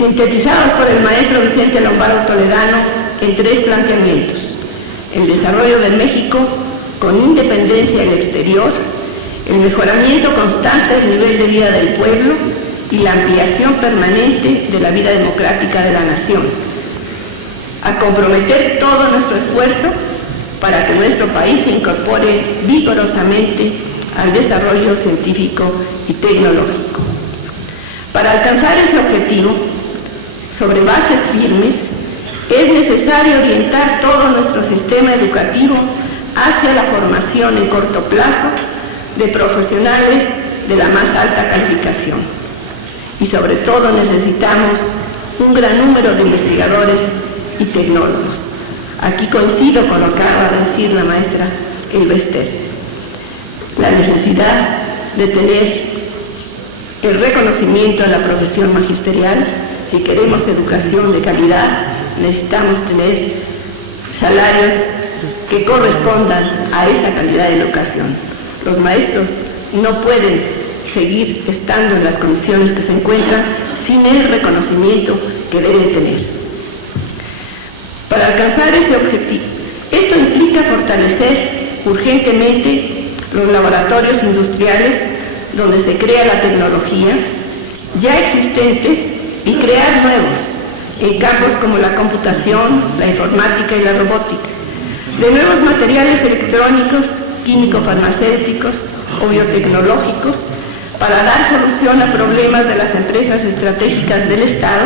sintetizados por el maestro Vicente Lombardo Toledano en 3 planteamientos: el desarrollo de México con independencia del exterior, el mejoramiento constante del nivel de vida del pueblo y la ampliación permanente de la vida democrática de la nación, a comprometer todo nuestro esfuerzo para que nuestro país se incorpore vigorosamente al desarrollo científico y tecnológico. Para alcanzar ese objetivo, sobre bases firmes, es necesario orientar todo nuestro sistema educativo hacia la formación en corto plazo de profesionales de la más alta calificación. Y sobre todo necesitamos un gran número de investigadores y tecnólogos. Aquí coincido con lo que acaba de decir la maestra Elba Ester. La necesidad de tener el reconocimiento a la profesión magisterial. Si queremos educación de calidad, necesitamos tener salarios que correspondan a esa calidad de educación. Los maestros no pueden seguir estando en las condiciones que se encuentran sin el reconocimiento que deben tener. Para alcanzar ese objetivo, esto implica fortalecer urgentemente los laboratorios industriales donde se crea la tecnología ya existentes y crear nuevos en campos como la computación, la informática y la robótica, de nuevos materiales electrónicos, químico-farmacéuticos o biotecnológicos para dar solución a problemas de las empresas estratégicas del Estado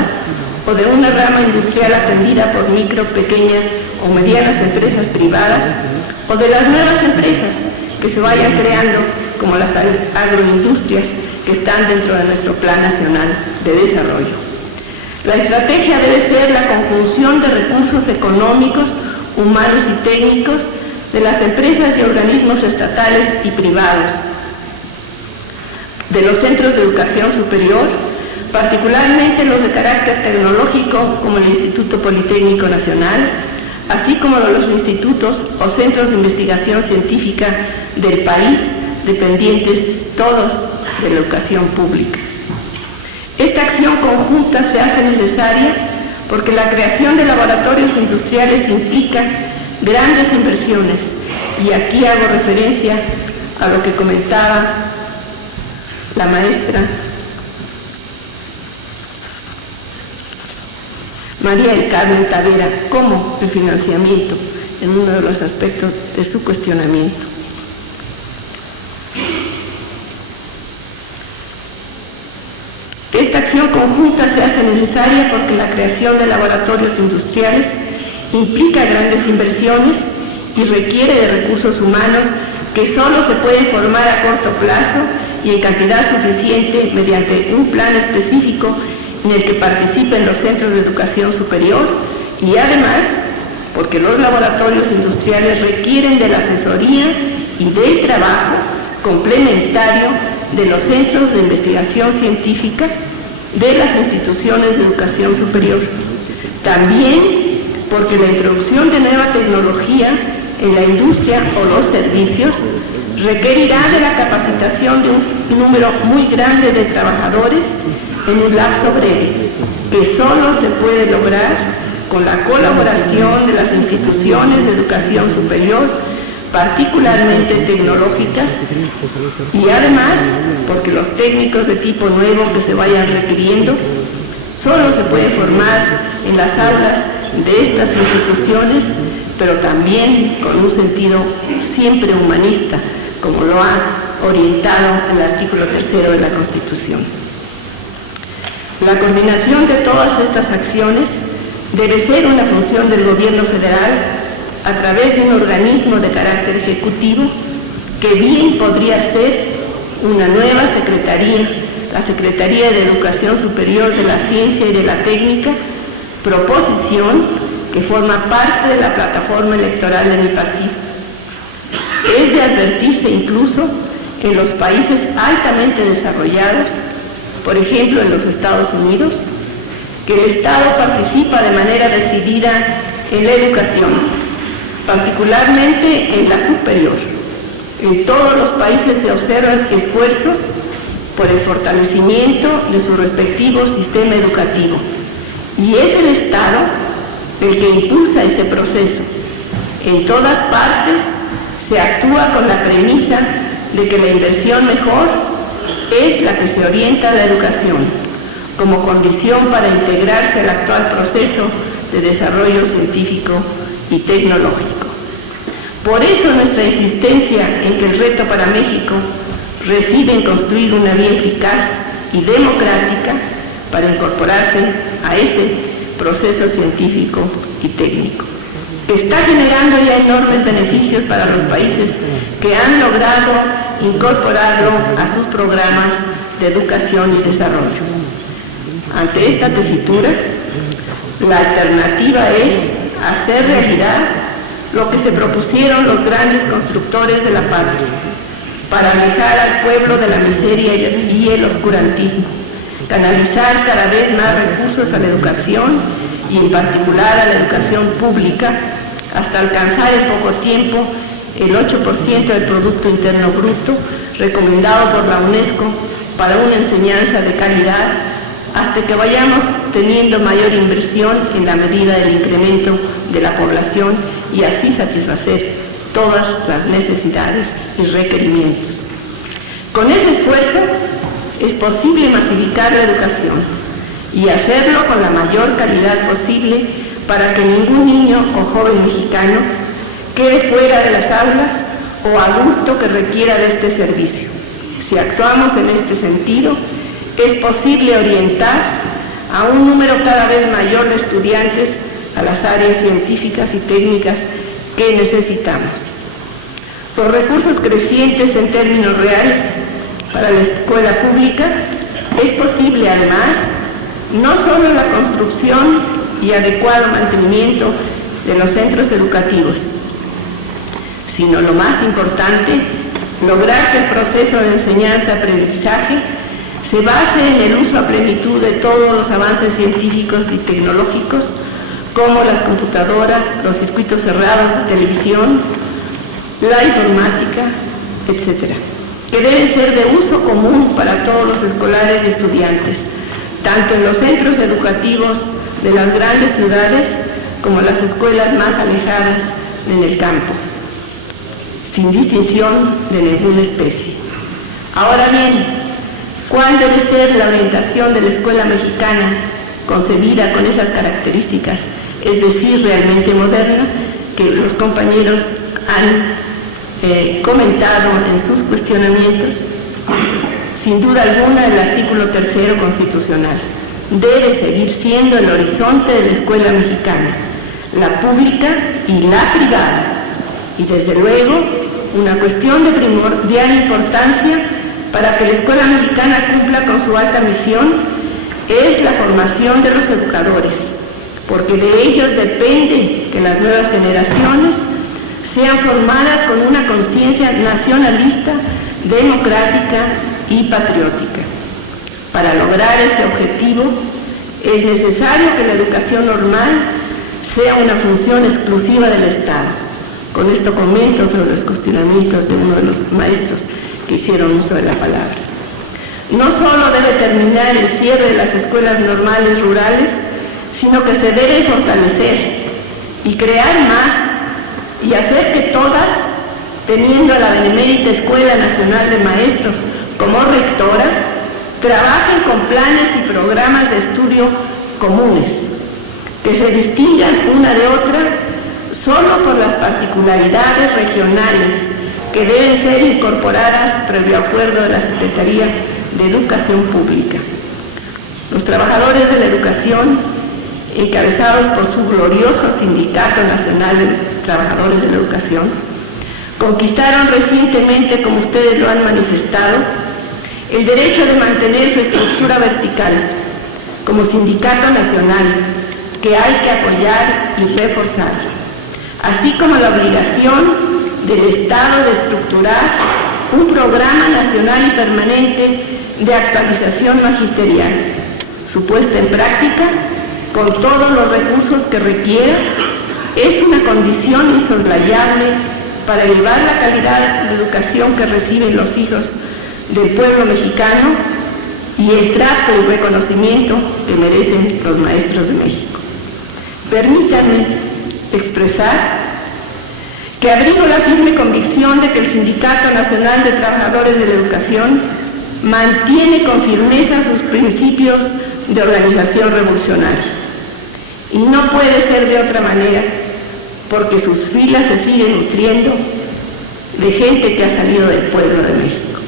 o de una rama industrial atendida por micro, pequeñas o medianas empresas privadas, o de las nuevas empresas que se vayan creando como las agroindustrias que están dentro de nuestro Plan Nacional de Desarrollo. La estrategia debe ser la conjunción de recursos económicos, humanos y técnicos de las empresas y organismos estatales y privados, de los centros de educación superior, particularmente los de carácter tecnológico como el Instituto Politécnico Nacional, así como de los institutos o centros de investigación científica del país, dependientes todos de la educación pública. Esta acción conjunta se hace necesaria porque la creación de laboratorios industriales implica grandes inversiones, y aquí hago referencia a lo que comentaba la maestra María del Carmen Tavera, como el financiamiento en uno de los aspectos de su cuestionamiento. Esta acción conjunta se hace necesaria porque la creación de laboratorios industriales implica grandes inversiones y requiere de recursos humanos que solo se pueden formar a corto plazo y en cantidad suficiente mediante un plan específico en el que participen los centros de educación superior, y además porque los laboratorios industriales requieren de la asesoría y del trabajo complementario de los centros de investigación científica de las instituciones de educación superior. También porque la introducción de nueva tecnología en la industria o los servicios requerirá de la capacitación de un número muy grande de trabajadores en un lapso breve, que solo se puede lograr con la colaboración de las instituciones de educación superior, particularmente tecnológicas, y además porque los técnicos de tipo nuevo que se vayan requiriendo solo se puede formar en las aulas de estas instituciones, pero también con un sentido siempre humanista, como lo ha orientado el artículo 3 de la Constitución. La coordinación de todas estas acciones debe ser una función del Gobierno federal a través de un organismo de carácter ejecutivo que bien podría ser una nueva secretaría, la Secretaría de Educación Superior de la Ciencia y de la Técnica, proposición que forma parte de la plataforma electoral de mi partido. Es de advertirse incluso en los países altamente desarrollados, por ejemplo en los Estados Unidos, que el Estado participa de manera decidida en la educación, particularmente en la superior. En todos los países se observan esfuerzos por el fortalecimiento de su respectivo sistema educativo, y es el Estado el que impulsa ese proceso. En todas partes se actúa con la premisa de que la inversión mejor es la que se orienta a la educación, como condición para integrarse al actual proceso de desarrollo científico y tecnológico. Por eso nuestra insistencia en que el reto para México reside en construir una vía eficaz y democrática para incorporarse a ese proceso científico y técnico. Está generando ya enormes beneficios para los países que han logrado incorporarlo a sus programas de educación y desarrollo. Ante esta tesitura, la alternativa es hacer realidad lo que se propusieron los grandes constructores de la patria, para alejar al pueblo de la miseria y el oscurantismo, canalizar cada vez más recursos a la educación y en particular a la educación pública, hasta alcanzar en poco tiempo el 8% del Producto Interno Bruto recomendado por la UNESCO para una enseñanza de calidad, hasta que vayamos teniendo mayor inversión en la medida del incremento de la población y así satisfacer todas las necesidades y requerimientos. Con ese esfuerzo es posible masificar la educación y hacerlo con la mayor calidad posible para que ningún niño o joven mexicano quede fuera de las aulas o adulto que requiera de este servicio. Si actuamos en este sentido, es posible orientar a un número cada vez mayor de estudiantes a las áreas científicas y técnicas que necesitamos. Los recursos crecientes en términos reales para la escuela pública es posible además no solo la construcción y adecuado mantenimiento de los centros educativos, sino lo más importante, lograr que el proceso de enseñanza-aprendizaje se base en el uso a plenitud de todos los avances científicos y tecnológicos, como las computadoras, los circuitos cerrados de televisión, la informática, etc., que deben ser de uso común para todos los escolares y estudiantes, tanto en los centros educativos de las grandes ciudades como en las escuelas más alejadas en el campo, sin distinción de ninguna especie. Ahora bien, ¿cuál debe ser la orientación de la escuela mexicana concebida con esas características, es decir, realmente moderna, que los compañeros han comentado en sus cuestionamientos? Sin duda alguna, el artículo 3 constitucional debe seguir siendo el horizonte de la escuela mexicana, la pública y la privada, y desde luego una cuestión de primordial importancia para que la escuela mexicana cumpla con su alta misión es la formación de los educadores, porque de ellos depende que las nuevas generaciones sean formadas con una conciencia nacionalista, democrática y patriótica. Para lograr ese objetivo es necesario que la educación normal sea una función exclusiva del Estado. Con esto comento otro de los cuestionamientos de uno de los maestros que hicieron uso de la palabra. No solo debe terminar el cierre de las escuelas normales rurales, sino que se debe fortalecer y crear más y hacer que todas, teniendo a la Benemérita Escuela Nacional de Maestros como rectora, trabajen con planes y programas de estudio comunes, que se distingan una de otra solo por las particularidades regionales que deben ser incorporadas previo acuerdo de la Secretaría de Educación Pública. Los trabajadores de la educación, encabezados por su glorioso Sindicato Nacional de Trabajadores de la Educación, conquistaron recientemente, como ustedes lo han manifestado, el derecho de mantener su estructura vertical como sindicato nacional que hay que apoyar y reforzar, así como la obligación del Estado de estructurar un programa nacional y permanente de actualización magisterial, su puesta en práctica con todos los recursos que requiera, es una condición insoslayable para elevar la calidad de educación que reciben los hijos del pueblo mexicano y y el trato y reconocimiento que merecen los maestros de México. Permítanme expresar que abrigo la firme convicción de que el Sindicato Nacional de Trabajadores de la Educación mantiene con firmeza sus principios de organización revolucionaria. Y no puede ser de otra manera, porque sus filas se siguen nutriendo de gente que ha salido del pueblo de México.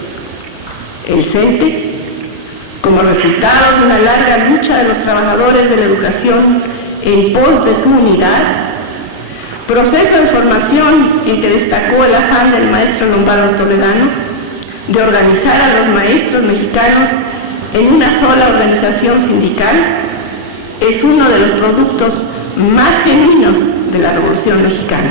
El CENTE, como resultado de una larga lucha de los trabajadores de la educación en pos de su unidad, proceso de formación en que destacó el afán del maestro Lombardo Toledano de organizar a los maestros mexicanos en una sola organización sindical, es uno de los productos más genuinos de la Revolución Mexicana.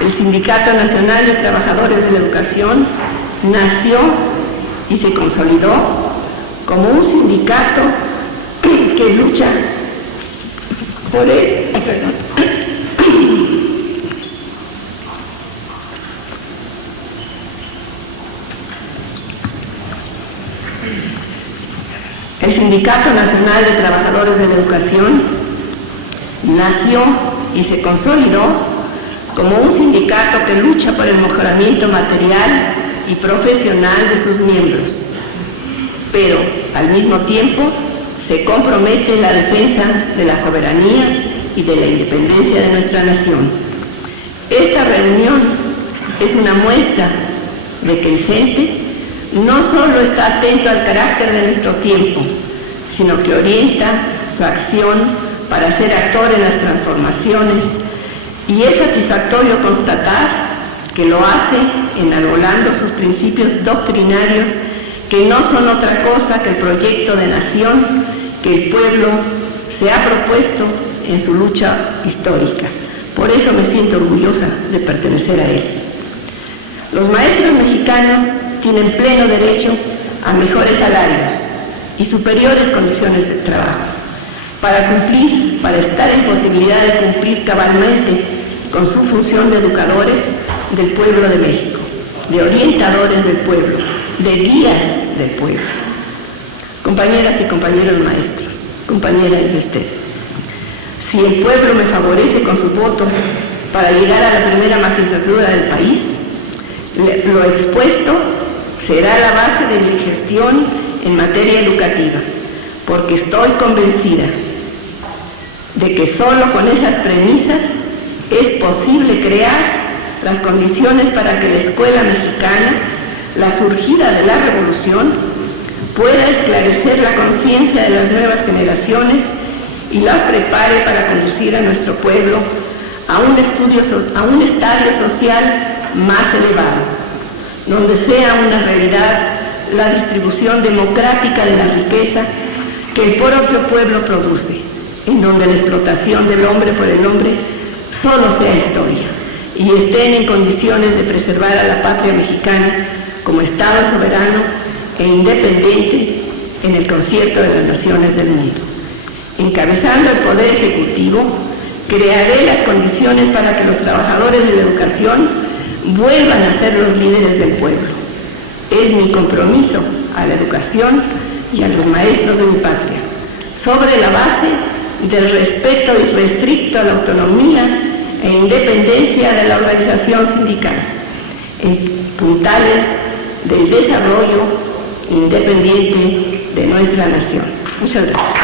El Sindicato Nacional de Trabajadores de la Educación nació y se consolidó como un sindicato que lucha por el Sindicato Nacional de Trabajadores de la Educación nació y se consolidó como un sindicato que lucha por el mejoramiento material y profesional de sus miembros, pero al mismo tiempo se compromete en la defensa de la soberanía y de la independencia de nuestra nación. Esta reunión es una muestra de que el CENTE no solo está atento al carácter de nuestro tiempo, sino que orienta su acción para ser actor en las transformaciones, y es satisfactorio constatar que lo hace enarbolando sus principios doctrinarios, que no son otra cosa que el proyecto de nación que el pueblo se ha propuesto en su lucha histórica. Por eso me siento orgullosa de pertenecer a él. Los maestros mexicanos tienen pleno derecho a mejores salarios y superiores condiciones de trabajo para estar en posibilidad de cumplir cabalmente con su función de educadores del pueblo de México, de orientadores del pueblo, de guías del pueblo. Compañeras y compañeros maestros, compañeras de usted, si el pueblo me favorece con su voto para llegar a la primera magistratura del país, lo expuesto será la base de mi gestión en materia educativa, porque estoy convencida de que solo con esas premisas es posible crear las condiciones para que la escuela mexicana, la surgida de la revolución, pueda esclarecer la conciencia de las nuevas generaciones y las prepare para conducir a nuestro pueblo a un estadio social más elevado, donde sea una realidad la distribución democrática de la riqueza que el propio pueblo produce, en donde la explotación del hombre por el hombre solo sea historia, y estén en condiciones de preservar a la patria mexicana como Estado soberano e independiente en el concierto de las naciones del mundo. Encabezando el Poder Ejecutivo, crearé las condiciones para que los trabajadores de la educación vuelvan a ser los líderes del pueblo. Es mi compromiso a la educación y a los maestros de mi patria, sobre la base del respeto irrestricto a la autonomía e independencia de la organización sindical, en puntales del desarrollo independiente de nuestra nación. Muchas gracias.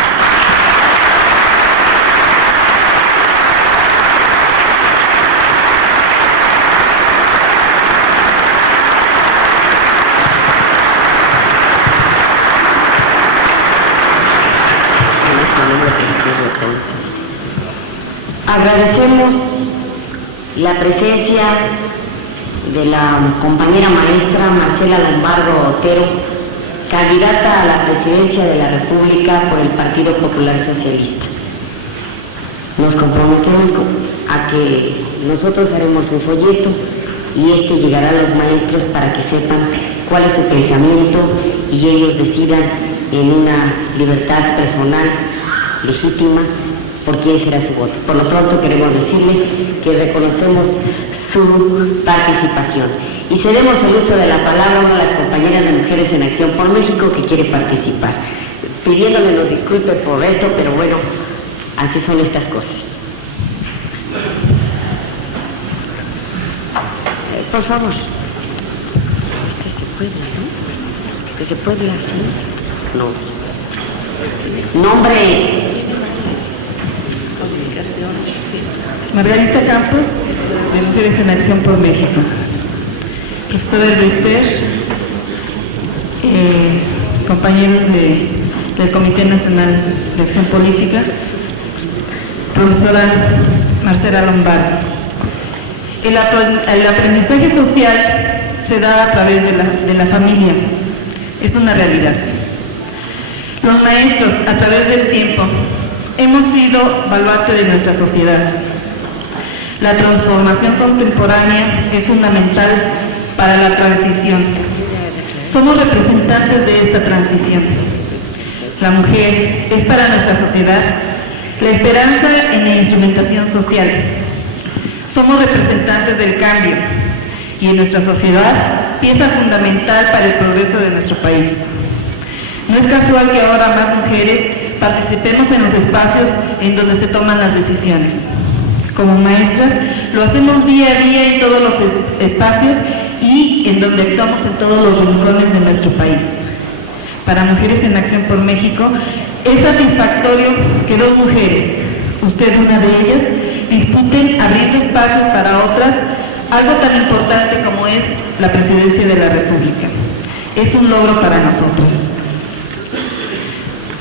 Agradecemos la presencia de la compañera maestra Marcela Lombardo Otero, candidata a la presidencia de la República por el Partido Popular Socialista. Nos comprometemos a que nosotros haremos un folleto y este llegará a los maestros para que sepan cuál es su pensamiento y ellos decidan en una libertad personal legítima por quién será su voto. Por lo pronto queremos decirle que reconocemos su participación y cedemos el uso de la palabra a una de las compañeras de Mujeres en Acción por México que quiere participar, pidiéndole nos disculpe por eso, pero bueno, así son estas cosas. Por favor. Desde Puebla, ¿sí? No. Nombre. Margarita Campos, de Mujeres en Acción por México. Profesora Elbester, compañeros del Comité Nacional de Acción Política, profesora Marcela Lombardo. El aprendizaje social se da a través de la familia, es una realidad. Los maestros, a través del tiempo, hemos sido baluarte de nuestra sociedad. La transformación contemporánea es fundamental para la transición. Somos representantes de esta transición. La mujer es para nuestra sociedad la esperanza en la instrumentación social. Somos representantes del cambio y en nuestra sociedad pieza fundamental para el progreso de nuestro país. No es casual que ahora más mujeres participemos en los espacios en donde se toman las decisiones. Como maestras, lo hacemos día a día en todos los espacios y en donde actuamos en todos los rincones de nuestro país. Para Mujeres en Acción por México, es satisfactorio que dos mujeres, usted una de ellas, disputen abriendo espacios para otras, algo tan importante como es la presidencia de la República. Es un logro para nosotros.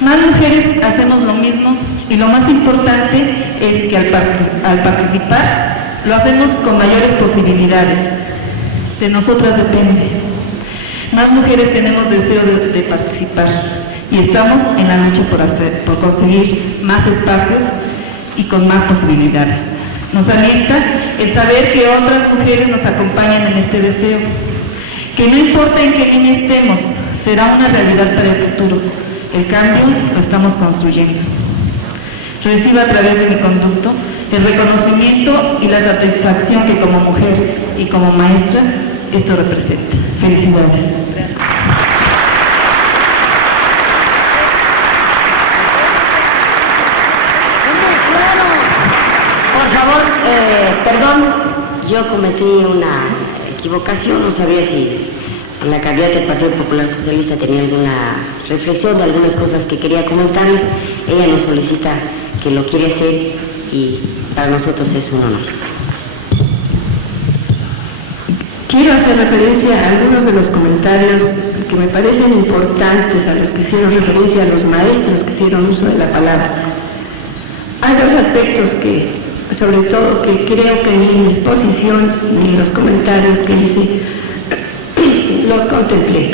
Más mujeres hacemos lo mismo y lo más importante es que al participar lo hacemos con mayores posibilidades. De nosotras depende. Más mujeres tenemos deseo de participar y estamos en la lucha por conseguir más espacios y con más posibilidades. Nos alienta el saber que otras mujeres nos acompañan en este deseo, que no importa en qué línea estemos, será una realidad para el futuro. El cambio lo estamos construyendo. Recibo a través de mi conducto el reconocimiento y la satisfacción que como mujer y como maestra esto representa. Felicidades. Por favor, perdón, yo cometí una equivocación, no sabía si la candidata del Partido Popular Socialista tenía alguna reflexión de algunas cosas que quería comentarles. Ella nos solicita que lo quiere hacer y para nosotros es un honor. Quiero hacer referencia a algunos de los comentarios que me parecen importantes, a los que hicieron referencia a los maestros que hicieron uso de la palabra. Hay dos aspectos que, sobre todo, que creo que ni en mi exposición ni en los comentarios que hice los contemplé.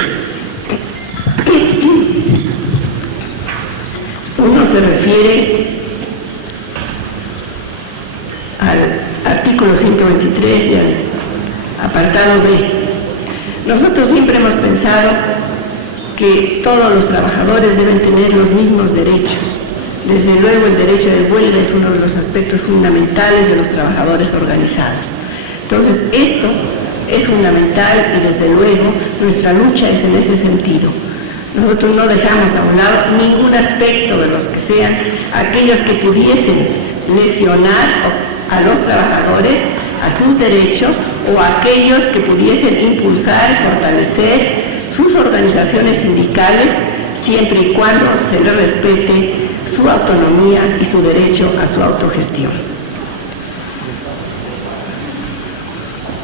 Uno se refiere al artículo 123 y al apartado B. Nosotros siempre hemos pensado que todos los trabajadores deben tener los mismos derechos. Desde luego el derecho de huelga es uno de los aspectos fundamentales de los trabajadores organizados. Entonces esto es fundamental y desde luego nuestra lucha es en ese sentido. Nosotros no dejamos a un lado ningún aspecto de los que sean aquellos que pudiesen lesionar a los trabajadores, a sus derechos, o aquellos que pudiesen impulsar y fortalecer sus organizaciones sindicales, siempre y cuando se les respete su autonomía y su derecho a su autogestión.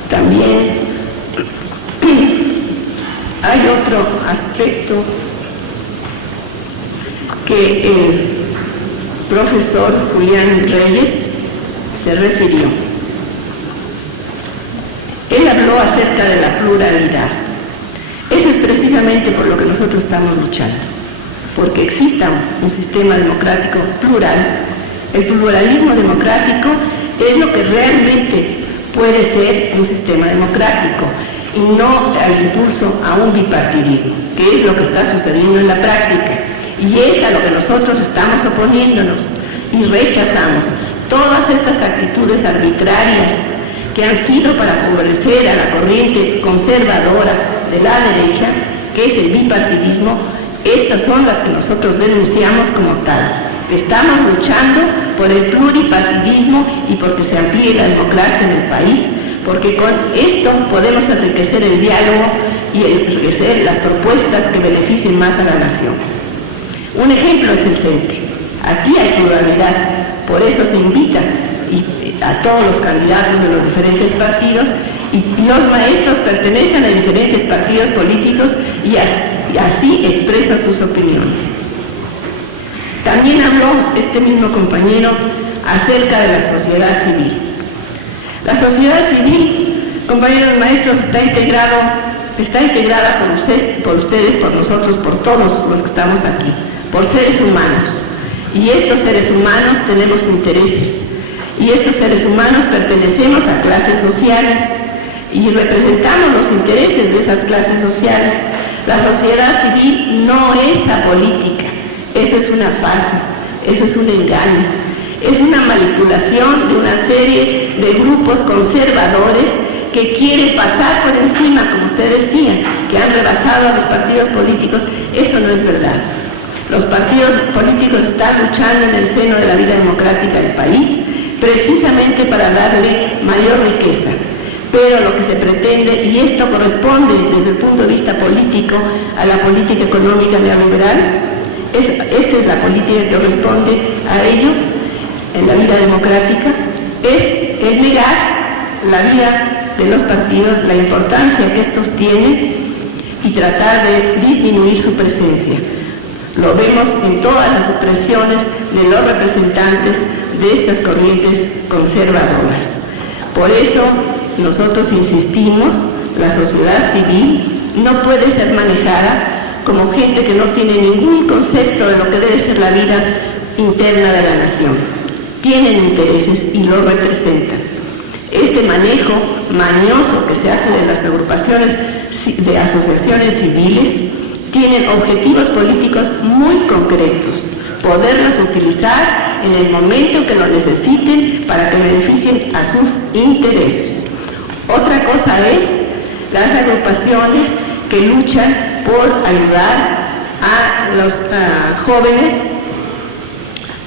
También hay otro aspecto que el profesor Julián Reyes se refirió. Él habló acerca de la pluralidad. Eso es precisamente por lo que nosotros estamos luchando, porque exista un sistema democrático plural. El pluralismo democrático es lo que realmente puede ser un sistema democrático y no al impulso a un bipartidismo, que es lo que está sucediendo en la práctica. Y es a lo que nosotros estamos oponiéndonos y rechazamos todas estas actitudes arbitrarias que han sido para favorecer a la corriente conservadora de la derecha, que es el bipartidismo. Estas son las que nosotros denunciamos como tal. Estamos luchando por el pluripartidismo y porque se amplíe la democracia en el país, porque con esto podemos enriquecer el diálogo y enriquecer las propuestas que beneficien más a la nación. Un ejemplo es el CENTE. Aquí hay pluralidad, por eso se invita a todos los candidatos de los diferentes partidos, y los maestros pertenecen a diferentes partidos políticos y así expresan sus opiniones. También habló este mismo compañero acerca de la sociedad civil. La sociedad civil, compañeros maestros, está integrada por ustedes, por nosotros, por todos los que estamos aquí, por seres humanos. Y estos seres humanos tenemos intereses. Y estos seres humanos pertenecemos a clases sociales y representamos los intereses de esas clases sociales. La sociedad civil no es apolítica, eso es una farsa, eso es un engaño, es una manipulación de una serie de grupos conservadores que quieren pasar por encima, como usted decía, que han rebasado a los partidos políticos. Eso no es verdad. Los partidos políticos están luchando en el seno de la vida democrática del país, precisamente para darle mayor riqueza. Pero lo que se pretende, y esto corresponde desde el punto de vista político a la política económica neoliberal, esta es la política que corresponde a ello en la vida democrática, es el negar la vida de los partidos, la importancia que estos tienen y tratar de disminuir su presencia. Lo vemos en todas las expresiones de los representantes de estas corrientes conservadoras. Por eso nosotros insistimos, la sociedad civil no puede ser manejada como gente que no tiene ningún concepto de lo que debe ser la vida interna de la nación. Tienen intereses y lo representan. Ese manejo mañoso que se hace de las agrupaciones, de asociaciones civiles, tienen objetivos políticos muy concretos, poderlos utilizar en el momento que lo necesiten para que beneficien a sus intereses. Otra cosa es las agrupaciones que luchan por ayudar a los jóvenes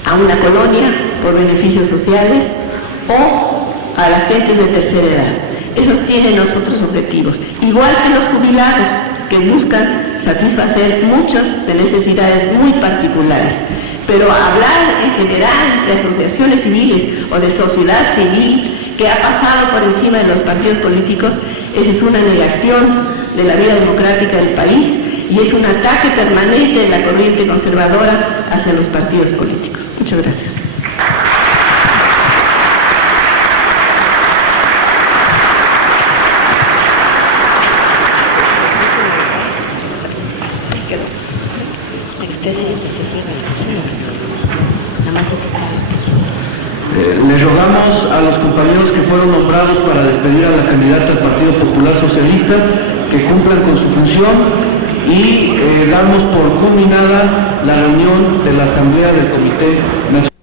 a una colonia por beneficios sociales o a las gentes de tercera edad. Esos tienen otros objetivos, igual que los jubilados, que buscan satisfacer muchas de necesidades muy particulares. Pero hablar en general de asociaciones civiles o de sociedad civil que ha pasado por encima de los partidos políticos, esa es una negación de la vida democrática del país y es un ataque permanente de la corriente conservadora hacia los partidos políticos. Muchas gracias. Le rogamos a los compañeros que fueron nombrados para despedir a la candidata del Partido Popular Socialista que cumplan con su función y damos por culminada la reunión de la Asamblea del Comité Nacional.